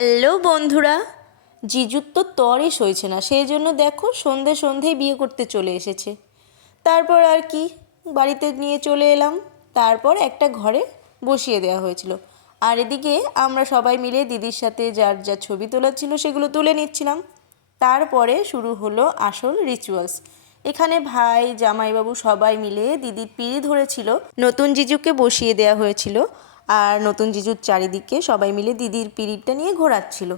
Hello বন্ধুরা, জিজুর তো তরই সইছে না, সেই জন্য দেখো সন্ধেই বিয়ে করতে চলে এসেছে। তারপর আর কি, বাড়িতে নিয়ে চলে এলাম। তারপর একটা ঘরে বসিয়ে দেওয়া হয়েছিল, আর এদিকে আমরা সবাই মিলে দিদির সাথে যার যা ছবি তোলা ছিল সেগুলো তুলে নিচ্ছিলাম। তারপরে শুরু হলো আসল রিচুয়ালস। এখানে ভাই জামাইবাবু সবাই মিলে দিদির পিঁড়ি ধরেছিল, নতুন জিজুকে বসিয়ে দেওয়া হয়েছিল, আর নতুন জিজুর চারিদিকে সবাই মিলে দিদির পিঁড়িটা নিয়ে ঘোরাচ্ছিল।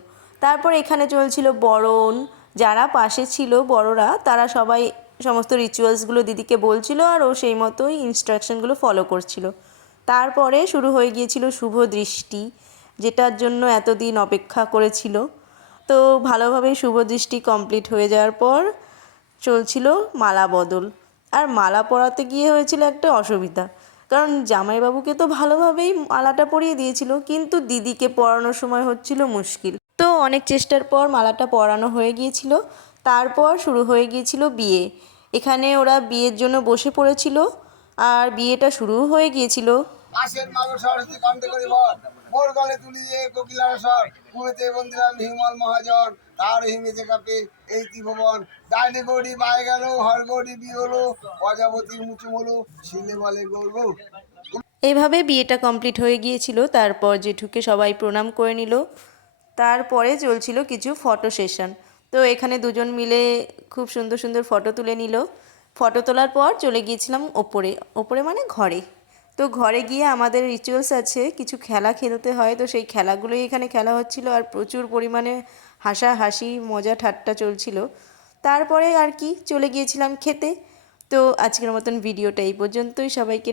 তারপর এখানে চলছিল বরণ। যারা পাশে ছিল বড়রা, তারা সবাই সমস্ত রিচুয়ালসগুলো দিদিকে বলছিল, আর ও সেই মতোই ইনস্ট্রাকশনগুলো ফলো করছিল। তারপরে শুরু হয়ে গিয়েছিল শুভ দৃষ্টি, যেটার জন্য এতদিন অপেক্ষা করেছিল। তো ভালোভাবেই শুভ দৃষ্টি কমপ্লিট হয়ে যাওয়ার পর চলছিল মালা বদল। আর মালা পরাতে গিয়ে হয়েছিল একটা অসুবিধা, কারণ জামাইবাবুকে তো ভালোভাবেই মালাটা পরিয়ে দিয়েছিল, কিন্তু দিদিকে পরানোর সময় হচ্ছিল মুশকিল। তো অনেক চেষ্টার পর মালাটা পরানো হয়ে গিয়েছিল। তারপর শুরু হয়ে গিয়েছিল বিয়ে। এখানে ওরা বিয়ের জন্য বসে পড়েছিল, আর বিয়েটা শুরু হয়ে গিয়েছিল। আশের মাগো সরস্বতী কণ্ঠে করি বর মোর গলে তুলি যে কোকিলার স্বর কুমেতে বন্দিলাম হিমাল মহাজন তার হিমেতে কাপে এই ত্রিভুবন ডাইনে গৌরী পায়ে গেল হর গৌরী বিয়ে হলো প্রজাপতির মুচু হলো শিলে বলে গৌরব। এইভাবে বিয়েটা কমপ্লিট হয়ে গিয়েছিল। তারপর জেঠুকে সবাই প্রণাম করে নিল। তারপরে চলছিল কিছু ফটো সেশন। তো এখানে দুজন মিলে খুব সুন্দর সুন্দর ফটো তুলে নিল। ফটো তোলার পর চলে গিয়েছিলাম ওপরে, ওপরে মানে ঘরে। তো ঘরে গিয়ে আমাদের রিচুয়ালস আছে, কিছু খেলা খেলতে হয়, তো সেই খেলাগুলোই এখানে খেলা হচ্ছিল, আর প্রচুর পরিমাণে হাসাহাসি মজা ঠাট্টা চলছিল। তারপরে আর কি চলে গিয়েছিলাম খেতে। তো আজকের মতন ভিডিওটা এই পর্যন্তই। সবাইকে